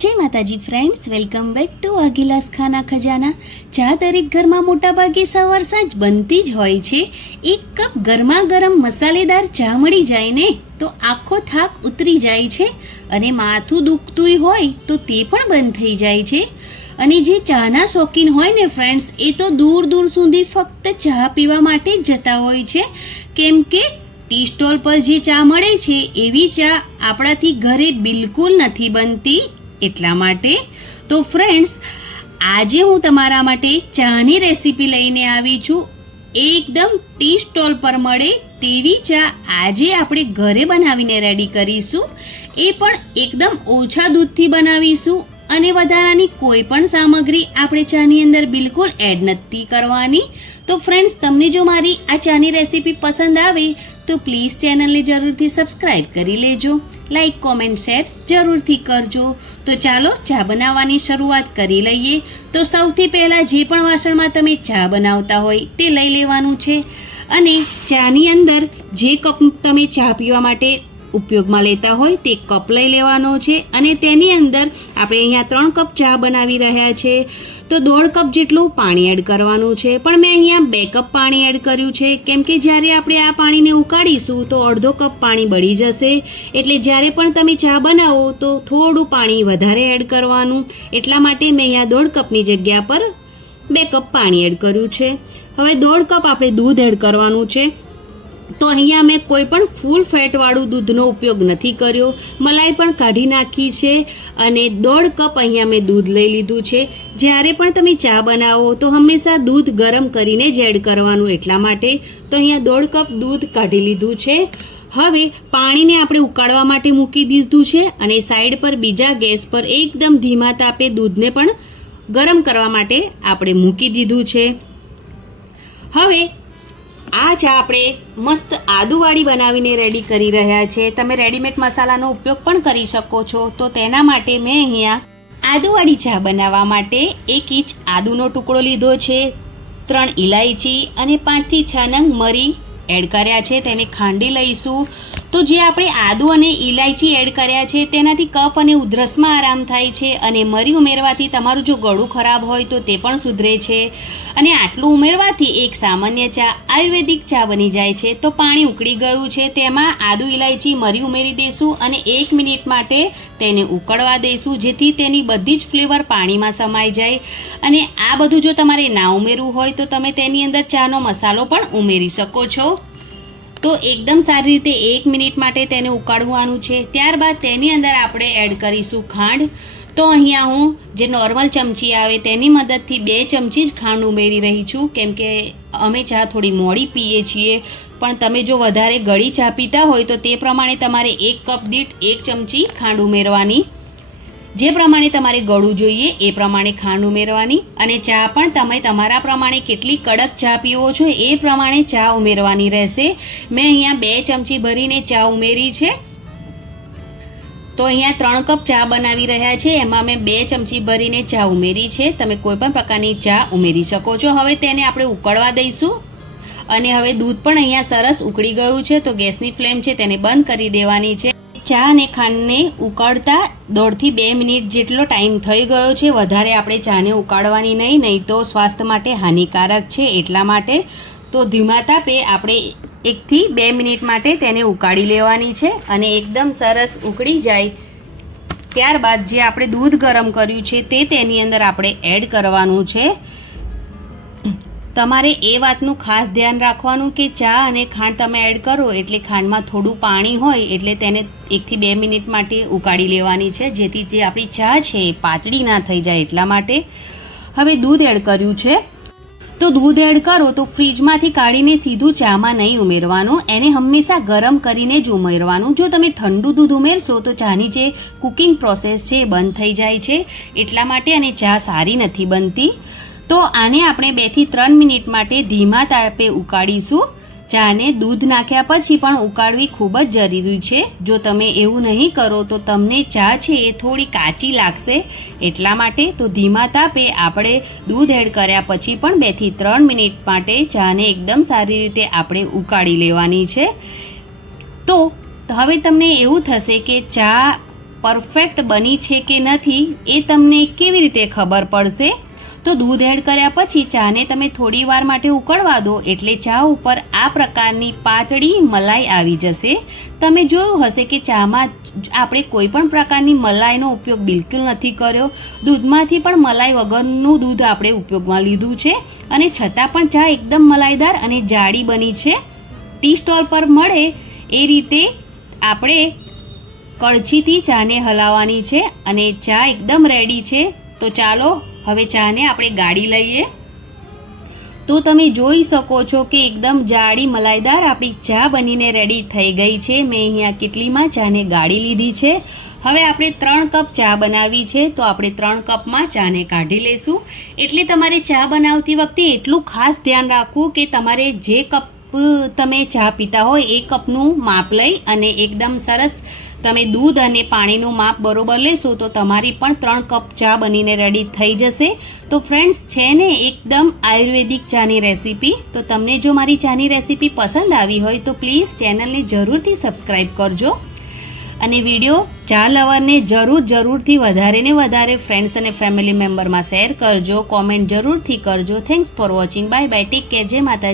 જય માતાજી friends welcome back to અગિલાસ ખાના ખજાના. ચા દરેક ઘરમાં મોટાભાગે સવાર સાંજ બનતી જ હોય છે. એક કપ ગરમા ગરમ મસાલેદાર ચા મળી જાય ને, તો આખો થાક ઉતરી જાય છે અને માથું દુખતું હોય તો તે પણ બંધ થઈ જાય છે. અને જે ચાના શોખીન હોય ને ફ્રેન્ડ્સ એ તો દૂર દૂર સુધી ફક્ત ચા પીવા માટે જ જતા હોય છે. કેમ કે ટી સ્ટોલ પર જે ચા મળે છે, એવી ચા આપણાથી ઘરે બિલકુલ નથી બનતી. એટલા માટે? તો ફ્રેન્ડ્સ આજે હું તમારા માટે ચાની રેસીપી લઈને આવી છું. એકદમ ટી સ્ટોલ પર મળે તેવી ચા આજે આપણે ઘરે બનાવીને રેડી કરીશું. એ પણ એકદમ ઓછા દૂધથી બનાવીશું. અને વધારાની કોઈ પણ સામગ્રી આપણે ચાની અંદર બિલકુલ એડ નથી કરવાની. તો ફ્રેન્ડ્સ તમને જો મારી આ ચાની રેસીપી પસંદ આવે, તો પ્લીઝ ચેનલને જરૂરથી સબસ્ક્રાઈબ કરી લેજો. લાઈક કોમેન્ટ શેર જરૂરથી કરજો. તો ચાલો ચા બનાવવાની શરૂઆત કરી લઈએ. તો સૌથી પહેલાં જે પણ વાસણમાં તમે ચા બનાવતા હોય તે લઈ લેવાનું છે. અને ચાની અંદર જે કપ તમે ચા પીવા માટે ઉપયોગમાં લેતા હોય તે કપ લઈ લેવાનો છે અને તેની અંદર આપણે અહીંયા ત્રણ કપ ચા બનાવી રહ્યા છે. તો દોઢ કપ જેટલું પાણી એડ કરવાનું છે. પણ મેં અહીંયા બે કપ પાણી એડ કર્યું છે. કેમ કે જ્યારે આપણે આ પાણીને ઉકાળીશું તો અડધો કપ પાણી બળી જશે. એટલે જ્યારે પણ તમે ચા બનાવો તો થોડું પાણી વધારે એડ કરવાનું. એટલા માટે મેં અહીંયા દોઢ કપની જગ્યા પર બે કપ પાણી એડ કર્યું છે. હવે દોઢ કપ આપણે દૂધ એડ કરવાનું છે. તો અહીંયા મેં કોઈ પણ ફૂલ ફેટવાળું દૂધનો ઉપયોગ નથી કર્યો. મલાઈ પણ કાઢી નાખી છે અને દોઢ કપ અહીંયા મેં દૂધ લઈ લીધું છે. જ્યારે પણ તમે ચા બનાવો તો હંમેશા દૂધ ગરમ કરીને જ એડ કરવાનું એટલા માટે. તો અહીંયા દોઢ કપ દૂધ કાઢી લીધું છે. હવે પાણીને આપણે ઉકાળવા માટે મૂકી દીધું છે અને સાઈડ પર બીજા ગેસ પર એકદમ ધીમા તાપે દૂધને પણ ગરમ કરવા માટે આપણે મૂકી દીધું છે. હવે આ ચા આપણે મસ્ત આદુવાળી બનાવીને રેડી કરી રહ્યા છે. તમે રેડીમેડ મસાલાનો ઉપયોગ પણ કરી શકો છો. તો તેના માટે મેં અહીંયા આદુવાળી ચા બનાવવા માટે એક ઇંચ આદુનો ટુકડો લીધો છે, ત્રણ ઇલાયચી અને પાંચથી છ નંગ મરી એડ કર્યા છે. તેને ખાંડી લઈશું. તો જે આપણે આદુ અને ઇલાયચી એડ કર્યા છે, તેનાથી કફ અને ઉધરસમાં આરામ થાય છે અને મરી ઉમેરવાથી તમારું જો ગળું ખરાબ હોય તો તે પણ સુધરે છે. અને આટલું ઉમેરવાથી એક સામાન્ય ચા આયુર્વેદિક ચા બની જાય છે. તો પાણી ઉકળી ગયું છે, તેમાં આદુ ઇલાયચી મરી ઉમેરી દઈશું અને એક મિનિટ માટે તેને ઉકળવા દઈશું જેથી તેની બધી જ ફ્લેવર પાણીમાં સમાઈ જાય. અને આ બધું જો તમારે ના ઉમેરવું હોય તો તમે તેની અંદર ચાનો મસાલો પણ ઉમેરી શકો છો. તો એકદમ સારી રીતે એક મિનિટ માટે તેને ઉકાળવાનું છે. ત્યારબાદ તેની અંદર આપણે એડ કરીશું ખાંડ. તો અહીંયા હું જે નોર્મલ ચમચી આવે તેની મદદથી બે ચમચી જ ખાંડ ઉમેરી રહી છું. કેમ કે અમે ચા થોડી મોડી પીએ છીએ. પણ તમે જો વધારે ગળી ચા પીતા હોય તો તે પ્રમાણે તમારે એક કપ દીઠ એક ચમચી ખાંડ ઉમેરવાની જે પ્રમાણે તમારે ગળું જોઈએ, એ પ્રમાણે ખાંડ ઉમેરવાની અને ચા પણ તમે તમારા પ્રમાણે કેટલી કડક ચા પીવો છો, એ પ્રમાણે ચા ઉમેરવાની રહેશે. મેં અહીંયા બે ચમચી ભરીને ચા ઉમેરી છે. તો અહીંયા ત્રણ કપ ચા બનાવી રહ્યા છે. એમાં મેં બે ચમચી ભરીને ચા ઉમેરી છે. તમે કોઈપણ પ્રકારની ચા ઉમેરી શકો છો. હવે તેને આપણે ઉકળવા દઈશું. અને હવે દૂધ પણ અહીંયા સરસ ઉકળી ગયું છે. તો ગેસની ફ્લેમ છે તેને બંધ કરી દેવાની છે. ચા અને ખાંડને ઉકાળતા દોઢથી બે મિનિટ જેટલો ટાઈમ થઈ ગયો છે. વધારે આપણે ચાને ઉકાળવાની નહીં નહીં તો સ્વાસ્થ્ય માટે હાનિકારક છે એટલા માટે. તો ધીમા તાપે આપણે એકથી બે મિનિટ માટે તેને ઉકાળી લેવાની છે અને એકદમ સરસ ઉકળી જાય. ત્યારબાદ જે આપણે દૂધ ગરમ કર્યું છે તે તેની અંદર આપણે એડ કરવાનું છે. તમારે એ વાતનું ખાસ ધ્યાન રાખવાનું કે ચા અને ખાંડ તમે એડ કરો, એટલે ખાંડમાં થોડું પાણી હોય, એટલે તેને એકથી બે મિનિટ માટે ઉકાળી લેવાની છે. જેથી જે આપણી ચા છે એ પાતળી ના થઈ જાય એટલા માટે. હવે દૂધ એડ કર્યું છે. તો દૂધ એડ કરો, તો ફ્રીજમાંથી કાઢીને સીધું ચામાં નહીં ઉમેરવાનું. એને હંમેશા ગરમ કરીને જ ઉમેરવાનું. જો તમે ઠંડુ દૂધ ઉમેરશો, તો ચાની જે કુકિંગ પ્રોસેસ છે એ બંધ થઈ જાય છે. એટલા માટે અને ચા સારી નથી બનતી. તો આને આપણે બેથી ત્રણ મિનિટ માટે ધીમા તાપે ઉકાળીશું. ચાને દૂધ નાખ્યા પછી પણ ઉકાળવી ખૂબ જ જરૂરી છે. જો તમે એવું નહીં કરો તો તમને ચા છે એ થોડી કાચી લાગશે. એટલા માટે તો ધીમા તાપે આપણે દૂધ એડ કર્યા પછી પણ બેથી ત્રણ મિનિટ માટે ચાને એકદમ સારી રીતે આપણે ઉકાળી લેવાની છે. તો હવે તમને એવું થશે કે ચા પરફેક્ટ બની છે કે નથી એ તમને કેવી રીતે ખબર પડશે? તો દૂધ એડ કર્યા પછી ચાને તમે થોડી વાર માટે ઉકળવા દો એટલે ચા ઉપર આ પ્રકારની પાતળી મલાઈ આવી જશે. તમે જોયું હશે કે ચામાં આપણે કોઈ પણ પ્રકારની મલાઈનો ઉપયોગ બિલકુલ નથી કર્યો. દૂધમાંથી પણ મલાઈ વગરનું દૂધ આપણે ઉપયોગમાં લીધું છે અને છતાં પણ ચા એકદમ મલાઈદાર અને જાડી બની છે. ટી સ્ટોલ પર મળે એ રીતે આપણે કળછીથી ચાને હલાવવાની છે અને ચા એકદમ રેડી છે. તો ચાલો હવે ચાને આપણે ગાળી લઈએ. તો તમે જોઈ શકો છો કે એકદમ જાડી મલાઈદાર આપણી ચા બનીને રેડી થઈ ગઈ છે. મેં અહીંયા કેટલીમાં ચાને ગાળી લીધી છે. હવે આપણે ત્રણ કપ ચા બનાવી છે. તો આપણે ત્રણ કપમાં ચાને કાઢી લઈશું એટલે તમારે ચા બનાવતી વખતે એટલું ખાસ ધ્યાન રાખવું કે તમારે જે કપ તમે ચા પીતા હોય એ કપનું માપ લઈ અને એકદમ સરસ તમે દૂધ અને પાણીનું માપ બરોબર લેશો તો તમારી પણ ત્રણ કપ ચા બનીને રેડી થઈ જશે. તો ફ્રેન્ડ્સ છે ને એકદમ આયુર્વેદિક ચાની રેસીપી તો તમને જો મારી ચાની રેસીપી પસંદ આવી હોય તો પ્લીઝ ચેનલને જરૂરથી સબસ્ક્રાઈબ કરજો. અને વીડિયો ચા લવરને જરૂર, જરૂરથી વધારે ને વધારે ફ્રેન્ડ્સ અને ફેમિલી મેમ્બરમાં શેર કરજો. કોમેન્ટ જરૂરથી કરજો. Thanks for watching bye bye take care જય માતાજી